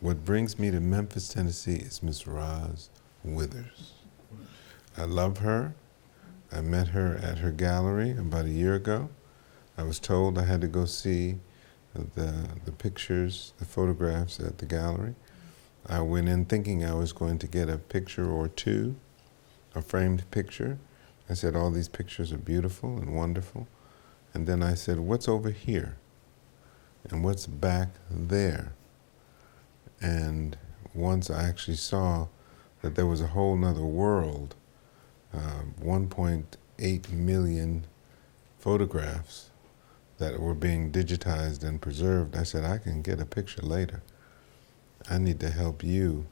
what brings me to Memphis, Tennessee is Miss Roz Withers. I love her. I met her at her gallery about a year ago. I was told I had to go see the pictures, the photographs at the gallery. I went in thinking I was going to get a picture or two, a framed picture. I said, all these pictures are beautiful and wonderful. And then I said, what's over here? And what's back there? And once I actually saw that there was a whole nother world, 1.8 million photographs that were being digitized and preserved, I said, I can get a picture later. I need to help you,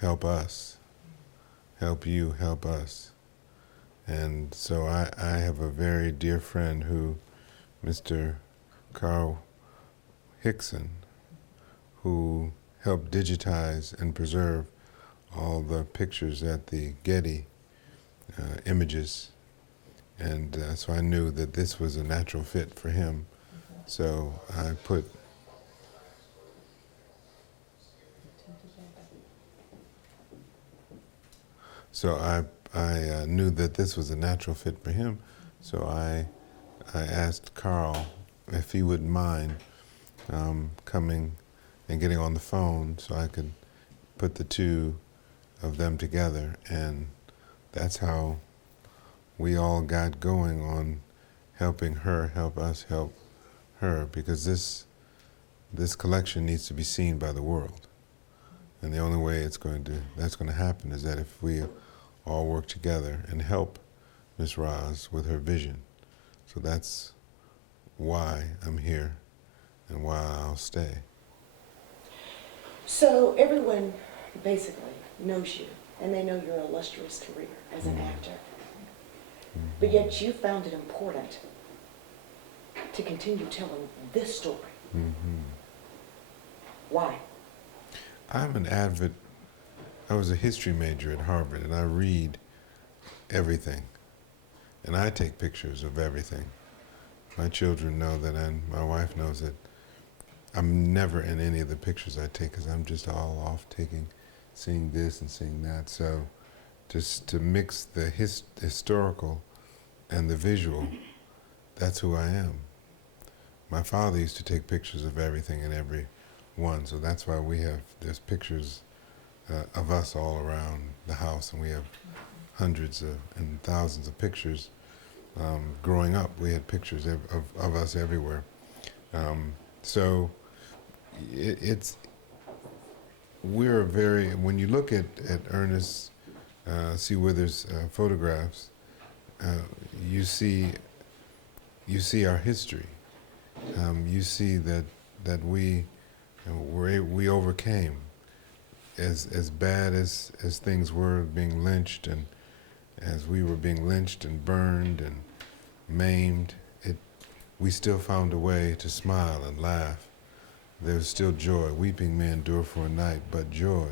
help us, help you, help us. And so I have a very dear friend who, Mr. Carl Hickson, who helped digitize and preserve all the pictures at the Getty images. And so I knew that this was a natural fit for him. So I put I knew that this was a natural fit for him. So I asked Carl if he wouldn't mind coming and getting on the phone so I could put the two of them together. And that's how we all got going on helping her help us help her, because this collection needs to be seen by the world. And the only way that's going to happen is that if we all work together and help Miss Roz with her vision. So that's why I'm here and why I'll stay. So everyone basically knows you, and they know your illustrious career as an actor. But yet you found it important to continue telling this story. Why? I'm an avid, I was a history major at Harvard, and I read everything. And I take pictures of everything. My children know that, and my wife knows that. I'm never in any of the pictures I take because I'm just all off seeing this and seeing that. So just to mix the historical and the visual, that's who I am. My father used to take pictures of everything and everyone, so that's why there's pictures of us all around the house, and we have hundreds and thousands of pictures. Growing up, we had pictures of us everywhere. So when you look at Ernest C. Withers' photographs, you see our history. You see that we overcame, as bad as things were, being lynched, and as we were being lynched and burned and maimed, we still found a way to smile and laugh. There's still joy. Weeping may endure for a night, but joy,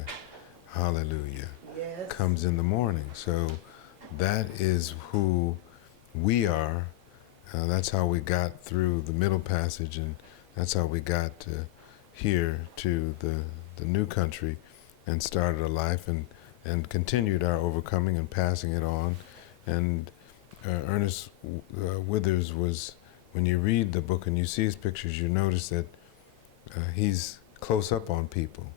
hallelujah, Yes. comes in the morning. So that is who we are. That's how we got through the Middle Passage, and that's how we got here to the new country and started a life and continued our overcoming and passing it on. And Ernest Withers was, when you read the book and you see his pictures, you notice that he's close up on people,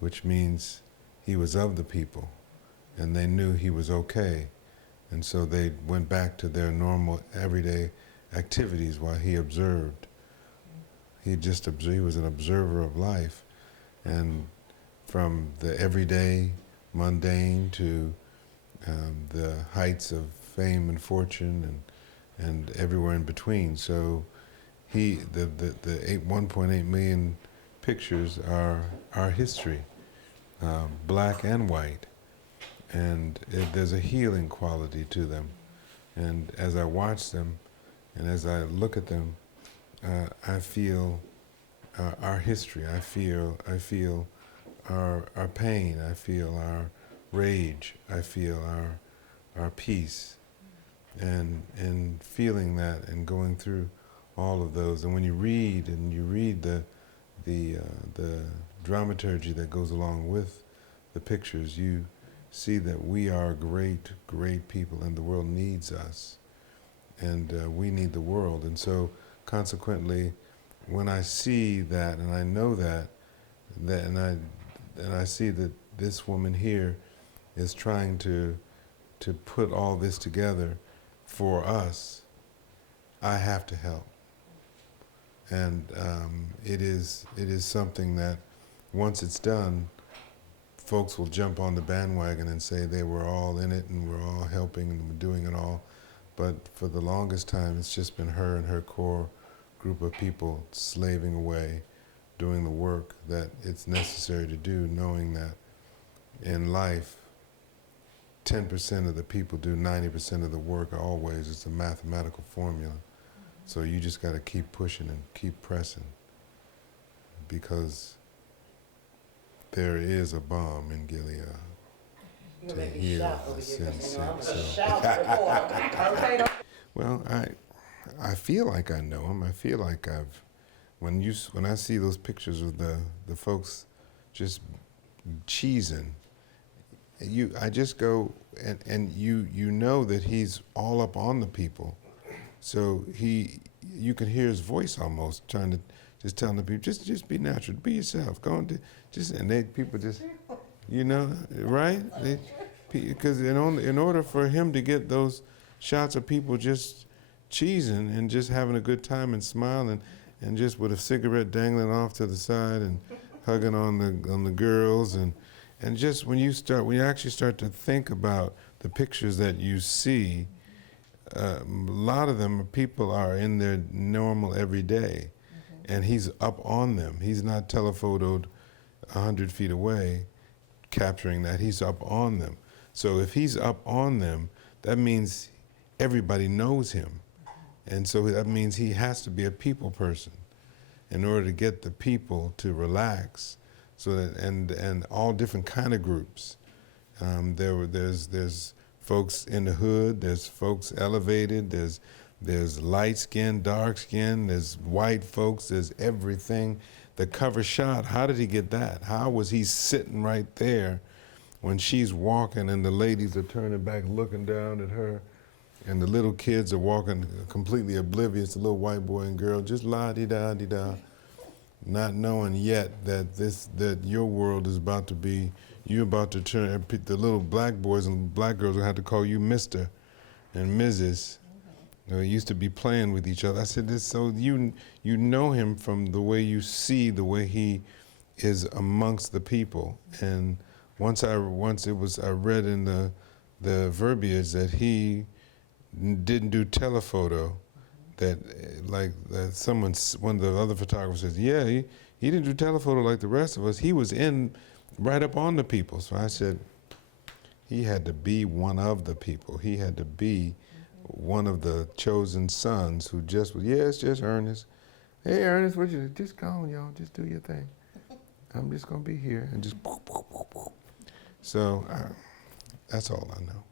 which means he was of the people, and they knew he was okay. And so they went back to their normal, everyday activities while he observed. He was an observer of life. And from the everyday, mundane, to the heights of fame and fortune and everywhere in between. So the 1.8 million pictures are our history, black and white. And there's a healing quality to them. And as I watch them, and as I look at them, I feel our history. I feel our pain. I feel our rage. I feel our peace. And feeling that and going through all of those. And when you read the dramaturgy that goes along with the pictures, you see that we are great, great people, and the world needs us, and we need the world. And so, consequently, when I see that, and I know that, and I see that this woman here is trying to put all this together for us, I have to help. And it is something that once it's done, folks will jump on the bandwagon and say they were all in it and we're all helping and we're doing it all. But for the longest time, it's just been her and her core group of people slaving away, doing the work that it's necessary to do, knowing that in life, 10% of the people do 90% of the work always. It's a mathematical formula. So you just got to keep pushing and keep pressing, because there is a bomb in Gilead. You're To making heal shout over the here, sin because I'm going to sick shout before. Okay, don't- Well, I feel like I know him. I feel like when I see those pictures of the folks just cheesing, I just go and you know that he's all up on the people, so you can hear his voice almost trying to just telling the people just be natural, be yourself, go and people just right, because in order for him to get those shots of people just cheesing and just having a good time and smiling and just with a cigarette dangling off to the side and hugging on the girls and just when you actually start to think about the pictures that you see, a lot of them people are in their normal everyday, and he's up on them. He's not telephotoed 100 feet away capturing that. He's up on them. So if he's up on them, that means everybody knows him. And so that means he has to be a people person in order to get the people to relax. So that, and all different kind of groups. There's folks in the hood, there's folks elevated, there's light skin, dark skin, there's white folks, there's everything. The cover shot, how did he get that? How was he sitting right there when she's walking and the ladies are turning back looking down at her and the little kids are walking completely oblivious, the little white boy and girl, just la-di-da-di-da, not knowing yet that your world is about to be, you're about to turn, the little black boys and black girls will have to call you Mr. and Mrs. They used to be playing with each other. I said this, so you know him from the way you see the way he is amongst the people. And once I read in the verbiage that he didn't do telephoto, that one of the other photographers says, yeah, he didn't do telephoto like the rest of us. He was in right up on the people. So I said, he had to be one of the people. He had to be one of the chosen sons who just was, yeah, it's just Ernest. Hey, Ernest, what you, just go on, y'all, just do your thing. I'm just gonna be here and just, so that's all I know.